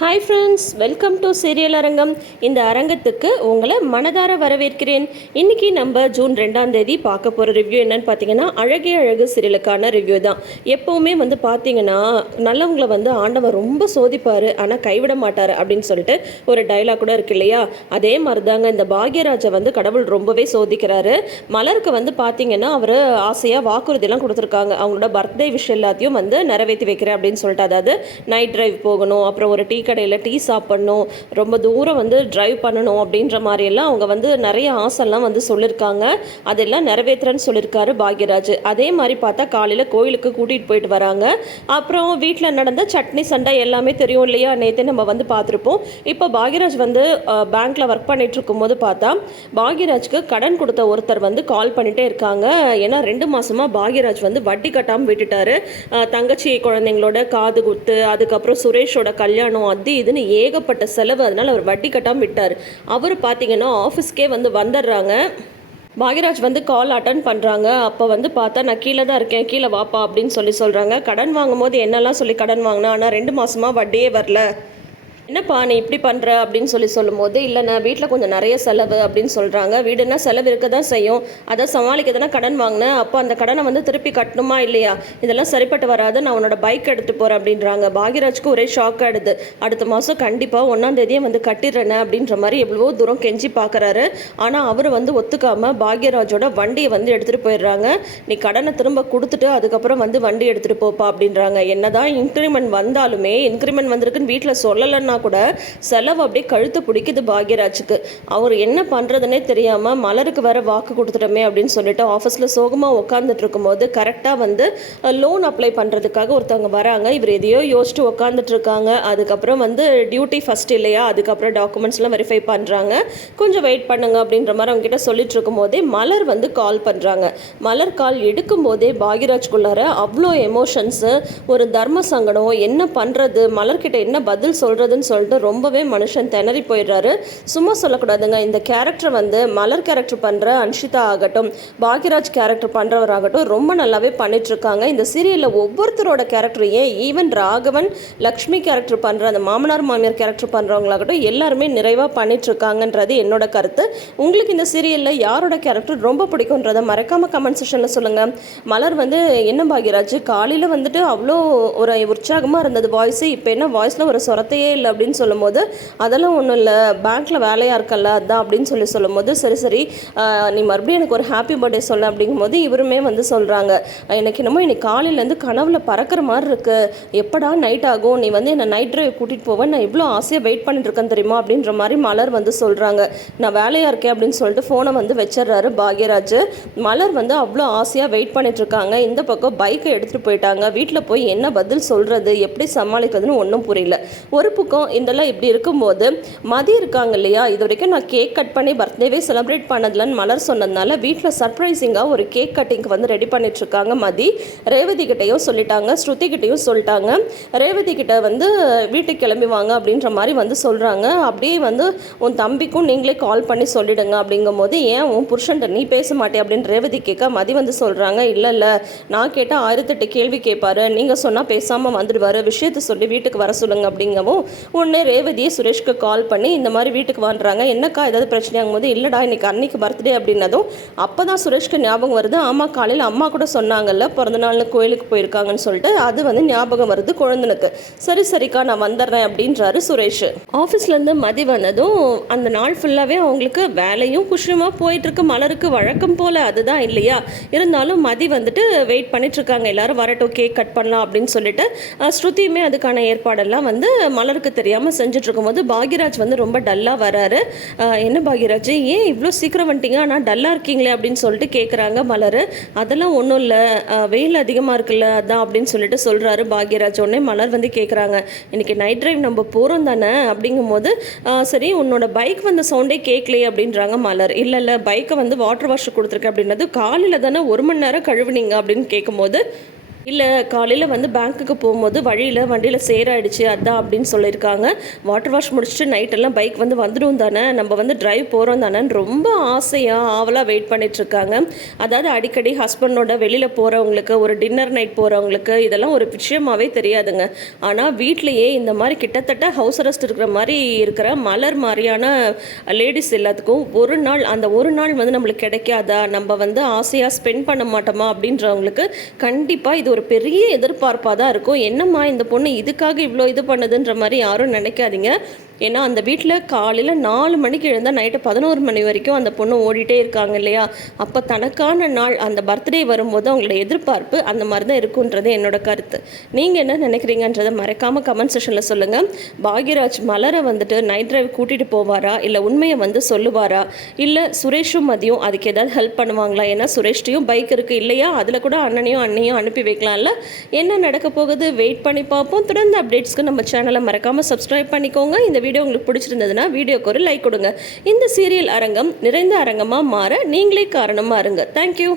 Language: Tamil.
Hi friends, welcome to serial அரங்கம். இந்த அரங்கத்துக்கு உங்களை மனதார வரவேற்கிறேன். இன்றைக்கி நம்ம ஜூன் 2ஆம் தேதி பார்க்க போகிற ரிவ்யூ என்னன்னு பார்த்தீங்கன்னா, அழகே அழகு சீரியலுக்கான ரிவ்யூ தான். எப்போவுமே பார்த்தீங்கன்னா, நல்லவங்களை ஆண்டவன் ரொம்ப சோதிப்பார், ஆனால் கைவிட மாட்டார் அப்படின்னு சொல்லிட்டு ஒரு டைலாக் கூட இருக்கு இல்லையா? அதே மாதிரி தாங்க இந்த பாக்யராஜை கடவுள் ரொம்பவே சோதிக்கிறாரு. மலருக்கு பார்த்தீங்கன்னா, அவர் ஆசையாக வாக்குறுதியெல்லாம் கொடுத்துருக்காங்க. அவங்களோட பர்த்டே விஷயம் எல்லாத்தையும் நிறைவேற்றி வைக்கிறேன் அப்படின்னு சொல்லிட்டு, அதாவது நைட் ட்ரைவ் போகணும், அப்புறம் ஒரு டீ கடையில் டீ சாப்பிடணும், ரொம்ப தூரம் ட்ரைவ் பண்ணணும் அப்படின்ற மாதிரியெல்லாம் அவங்க நிறைய ஆசைலாம் சொல்லியிருக்காங்க. அதெல்லாம் நிறைவேற்றுறேன்னு சொல்லியிருக்காரு பாக்யராஜ். அதே மாதிரி பார்த்தா காலையில் கோயிலுக்கு கூட்டிகிட்டு போயிட்டு வராங்க. அப்புறம் வீட்டில் நடந்த சட்னி சண்டை எல்லாமே தெரியும் இல்லையா? நேற்று நம்ம பார்த்துருப்போம். இப்போ பாக்யராஜ் பேங்க்கில் ஒர்க் பண்ணிட்டு இருக்கும்போது பார்த்தா பாக்யராஜ்க்கு கடன் கொடுத்த ஒருத்தர் கால் பண்ணிகிட்டே இருக்காங்க. ஏன்னா 2 மாதமாக பாக்யராஜ் வட்டி கட்டாமல் விட்டுட்டாரு. தங்கச்சி குழந்தைங்களோட காது குத்து, அதுக்கப்புறம் சுரேஷோட கல்யாணம், அது இதுன்னு ஏகப்பட்ட செலவு. அதனால் அவர் வட்டி கட்டாமல் விட்டார். அவர் பார்த்தீங்கன்னா ஆஃபீஸ்க்கே வந்துடுறாங்க. பாக்யராஜ் கால் அட்டன் பண்ணுறாங்க. அப்போ பார்த்தா நான் கீழே தான் இருக்கேன், கீழே வாப்பா அப்படின்னு சொல்கிறாங்க. கடன் வாங்கும் போது என்னெல்லாம் சொல்லி கடன் வாங்கினா, ஆனால் 2 மாதமாக வட்டியே வரல. என்னப்பா நீ இப்படி பண்ணுற அப்படின்னு சொல்லும்போது, இல்லை நான் வீட்டில் கொஞ்சம் நிறைய செலவு அப்படின்னு சொல்கிறாங்க. வீடுனா செலவு இருக்க தான் செய்யும், அதை சமாளிக்க தானே கடன் வாங்கினேன். அப்போ அந்த கடனை திருப்பி கட்டணுமா இல்லையா? இதெல்லாம் சரிப்பட்டு வராது, நான் உன்னோட பைக் எடுத்துகிட்டு போகிறேன் அப்படின்றாங்க. பாக்யராஜ்க்கு ஒரே ஷாக் ஆகிடுது. அடுத்த மாதம் கண்டிப்பாக 1ஆம் தேதியே கட்டிடுறேன்னு அப்படின்ற மாதிரி எவ்வளவோ தூரம் கெஞ்சி பார்க்குறாரு. ஆனால் அவர் ஒத்துக்காமல் பாக்யராஜோட வண்டியை எடுத்துகிட்டு போயிடுறாங்க. நீ கடனை திரும்ப கொடுத்துட்டு அதுக்கப்புறம் வண்டி எடுத்துகிட்டு போப்பா அப்படின்றாங்க. என்னதான் இன்க்ரிமெண்ட் வந்தாலுமே, இன்க்ரிமெண்ட் வந்திருக்குன்னு வீட்டில் சொல்லலைன்னா கூட செலவு அப்படியே கழுத்து பிடிக்குது பாக்யராஜுக்கு. அவர் என்ன பண்ணுறதுனே தெரியாமல் மலருக்கு வேற வாக்கு கொடுத்துட்டோமே அப்படின்னு சொல்லிட்டு ஆஃபீஸில் சோகமாக உட்காந்துட்டு இருக்கும்போது கரெக்டாக லோன் அப்ளை பண்ணுறதுக்காக ஒருத்தவங்க வராங்க. இவர் எதையோ யோசிச்சுட்டு உட்காந்துட்டு இருக்காங்க. அதுக்கப்புறம் டியூட்டி ஃபஸ்ட் இல்லையா, அதுக்கப்புறம் டாக்குமெண்ட்ஸ்லாம் வெரிஃபை பண்ணுறாங்க. கொஞ்சம் வெயிட் பண்ணுங்க அப்படின்ற மாதிரி அவங்க கிட்ட சொல்லிட்டு இருக்கும்போதே மலர் கால் பண்ணுறாங்க. மலர் கால் எடுக்கும்போதே பாக்யராஜ்குள்ளார அவ்வளோ எமோஷன்ஸு, ஒரு தர்ம சங்கடம், என்ன பண்ணுறது, மலர்கிட்ட என்ன பதில் சொல்கிறதுன்னு சொல்லிட்டு ரொம்பவே மனுஷன் திணறி போயிடுறாரு. சும்மா சொல்லக்கூடாதுங்க. இந்த கேரக்டர் மலர் கேரக்டர் பண்ணுற அன்ஷிதா ஆகட்டும், பாக்யராஜ் கேரக்டர் பண்ணுறவராகட்டும் ரொம்ப நல்லாவே பண்ணிட்டுருக்காங்க. இந்த சீரியலில் ஒவ்வொருத்தரோட கேரக்டர், ஏன் ஈவன் ராகவன் லக்ஷ்மி கேரக்டர் பண்ணுற அந்த மாமனார் மாமியார் கேரக்டர் பண்ணுறவங்களாகட்டும் எல்லாருமே நிறைவாக பண்ணிட்டுருக்காங்கன்றது என்னோட கருத்து. உங்களுக்கு இந்த சீரியலில் யாரோட கேரக்டர் ரொம்ப பிடிக்குன்றதை மறக்காமல் கமெண்ட் செக்ஷனில் சொல்லுங்கள். மலர் என்ன பாக்யராஜ் காலையில் அவ்வளோ ஒரு உற்சாகமாக இருந்தது வாய்ஸு, இப்போ என்ன வாய்ஸில் ஒரு சொரத்தையே இல்லை அப்படின்னு சொல்லும்போது, அதெல்லாம் ஒன்றும் இல்லை பேங்க்கில் வேலையாக இருக்கல அதான் அப்படின்னு சொல்லும்போது, சரி நீ மறுபடியும் எனக்கு ஒரு ஹாப்பி பர்த்டே சொல்ல அப்படிங்கும்போது இவருமே சொல்கிறாங்க, எனக்கு என்னமோ இன்னைக்கு காலையிலேருந்து கனவுல பறக்கிற மாதிரி இருக்குது, எப்படா நைட் ஆகும், நீ என்னை நைட் ட்ரைவ் கூட்டிகிட்டு போவேன், நான் இவ்வளோ ஆசையாக வெயிட் பண்ணிட்டு இருக்கேன் தெரியுமா அப்படின்ற மாதிரி மலர் சொல்கிறாங்க. நான் வேலையாக இருக்கேன் அப்படின்னு சொல்லிட்டு ஃபோனை வச்சிடுறாரு பாக்யராஜ். மலர் அவ்வளோ ஆசையாக வெயிட் பண்ணிட்டு இருக்காங்க. இந்த பக்கம் பைக்கை எடுத்துகிட்டு போயிட்டாங்க. வீட்டில் போய் என்ன பதில் சொல்கிறது, எப்படி சமாளிக்கிறதுன்னு ஒன்றும் புரியல. ஒரு பக்கம் இதெல்லாம் இப்படி இருக்கும்போது மதி இருக்காங்க இல்லையா, இது வரைக்கும் நான் கேக் கட் பண்ணி பர்த்டேவே செலிப்ரேட் பண்ணதில்லன்னு மலர் சொன்னதுனால வீட்டில் சர்ப்ரைசிங்காக ஒரு கேக் கட்டிங்க்கு ரெடி பண்ணிட்டு இருக்காங்க மதி. ரேவதி கிட்டையும் சொல்லிட்டாங்க, ஸ்ருதி கிட்டையும் சொல்லிட்டாங்க. ரேவதி கிட்ட வீட்டுக்கு கிளம்பி வாங்க அப்படின்ற மாதிரி சொல்கிறாங்க. அப்படியே உன் தம்பிக்கும் நீங்களே கால் பண்ணி சொல்லிடுங்க அப்படிங்கும் போது, ஏன் உன் புருஷன்ட்ட நீ பேச மாட்டே அப்படின்னு ரேவதி கேட்க மதி சொல்கிறாங்க, இல்லை நான் கேட்டால் 1008 கேள்வி கேட்பாரு, நீங்கள் சொன்னால் பேசாமல் வந்துடுவார், விஷயத்தை சொல்லி வீட்டுக்கு வர சொல்லுங்க அப்படிங்கவும் ஒன்று ரேவதியை சுரேஷ்க்கு கால் பண்ணி இந்த மாதிரி வீட்டுக்கு வாங்குறாங்க. என்னக்கா ஏதாவது பிரச்சனையாகும் போது, இல்லைடா இன்னைக்கு அன்னைக்கு பர்த்டே அப்படின்னதும் அப்போ தான் சுரேஷ்க்கு ஞாபகம் வருது, ஆமாம் காலையில் அம்மா கூட சொன்னாங்கல்ல பிறந்த நாள்னு கோயிலுக்கு போயிருக்காங்கன்னு சொல்லிட்டு அது ஞாபகம் வருது குழந்தனுக்கு. சரிக்கா நான் வந்துடுறேன் அப்படின்றாரு சுரேஷ். ஆஃபீஸ்லேருந்து மதி வந்ததும் அந்த நாள் ஃபுல்லாகவே அவங்களுக்கு வேலையும் குஷியமாக போயிட்டுருக்கு. மலருக்கு வழக்கம் போல் அதுதான் இல்லையா? இருந்தாலும் மதி வெயிட் பண்ணிட்டு இருக்காங்க, எல்லாரும் வரட்டும் கேக் கட் பண்ணலாம் அப்படின்னு சொல்லிட்டு. ஸ்ருதியுமே அதுக்கான ஏற்பாடெல்லாம் மலருக்கு தெரியாமல் செஞ்சுட்டு இருக்கும்போது பாக்யராஜ் ரொம்ப டல்லாக வராரு. என்ன பாக்யராஜ் ஏன் இவ்வளோ சீக்கிரம் வந்துட்டீங்க, ஆனால் டல்லாக இருக்கீங்களே அப்படின்னு சொல்லிட்டு கேட்குறாங்க மலர். அதெல்லாம் ஒன்றும் இல்லை, வெயில் அதிகமாக இருக்குல்ல அதான் அப்படின்னு சொல்லிட்டு சொல்கிறாரு பாக்யராஜ். உடனே மலர் கேட்குறாங்க, இன்றைக்கி நைட் ட்ரைவ் நம்ம போகிறோம் தானே அப்படிங்கும்போது, சரி உன்னோட பைக் சவுண்டே கேட்கலையே அப்படின்றாங்க மலர். இல்லை பைக்கை வாட்டர் வாஷ் கொடுத்துருக்கேன் அப்படின்னது, காலையில் தானே 1 மணி நேரம் கழுவுனீங்க அப்படின்னு கேட்கும்போது, இல்லை காலையில் வந்து பேங்க்குக்கு போகும்போது வண்டியில் சேராயிடுச்சு அதான் அப்படின்னு சொல்லியிருக்காங்க. வாட்டர் வாஷ் முடிச்சுட்டு நைட்டெல்லாம் பைக் வந்து வந்துடும் தானே, நம்ம வந்து டிரைவ் போகிறோம் தானேன்னு ரொம்ப ஆசையாக ஆவலாக வெயிட் பண்ணிகிட்ருக்காங்க. அதாவது அடிக்கடி ஹஸ்பண்டோட வெளியில் போகிறவங்களுக்கு, ஒரு டின்னர் நைட் போகிறவங்களுக்கு இதெல்லாம் ஒரு விஷயமாகவே தெரியாதுங்க. ஆனால் வீட்லேயே இந்த மாதிரி கிட்டத்தட்ட ஹவுஸ் அரெஸ்ட் இருக்கிற மாதிரி இருக்கிற மலர் மாதிரியான லேடிஸ் எல்லாத்துக்கும் அந்த ஒரு நாள் வந்து நம்மளுக்கு கிடைக்காதா, நம்ம வந்து ஆசையாக ஸ்பெண்ட் பண்ண மாட்டோமா அப்படின்றவங்களுக்கு கண்டிப்பாக இது ஒரு பெரிய எதிர்பார்ப்பாக தான் இருக்கும். என்னம்மா இந்த பொண்ணு இதுக்காக இவ்வளோ இது பண்ணுதுன்ற மாதிரி யாரும் நினைக்காதீங்க. ஏன்னா அந்த வீட்டில் காலையில் 4 மணிக்கு எழுந்தால் நைட்டு 11 மணி வரைக்கும் அந்த பொண்ணு ஓடிட்டே இருக்காங்க இல்லையா. அப்போ தனக்கான நாள் அந்த பர்த்டே வரும்போது அவங்களோட எதிர்பார்ப்பு அந்த மாதிரி தான் இருக்குன்றது என்னோட கருத்து. நீங்கள் என்ன நினைக்கிறீங்கன்றதை மறக்காமல் கமெண்ட் செஷனில் சொல்லுங்கள். பாக்யராஜ் மலரை வந்துட்டு நைட் டிரைவ் கூட்டிகிட்டு போவாரா, இல்லை உண்மையை வந்து சொல்லுவாரா, இல்லை சுரேஷும் மதியம் அதுக்கு ஏதாவது ஹெல்ப் பண்ணுவாங்களா? ஏன்னா சுரேஷ்டையும் பைக் இருக்குது இல்லையா, அதில் கூட அண்ணையும் அனுப்பி வைக்கலாம்ல. என்ன நடக்க போகுது வெயிட் பண்ணி பார்ப்போம். தொடர்ந்து அப்டேட்ஸ்க்கு நம்ம சேனலை மறக்காமல் சப்ஸ்கிரைப் பண்ணிக்கோங்க. இந்த வீடியோ உங்களுக்கு பிடிச்சிருந்ததுன்னா வீடியோக்கு ஒரு லைக் கொடுங்க. இந்த சீரியல் அரங்கம் நிறைந்த அரங்கமாக மாற நீங்களே காரணமாக இருங்க. தேங்க்யூ.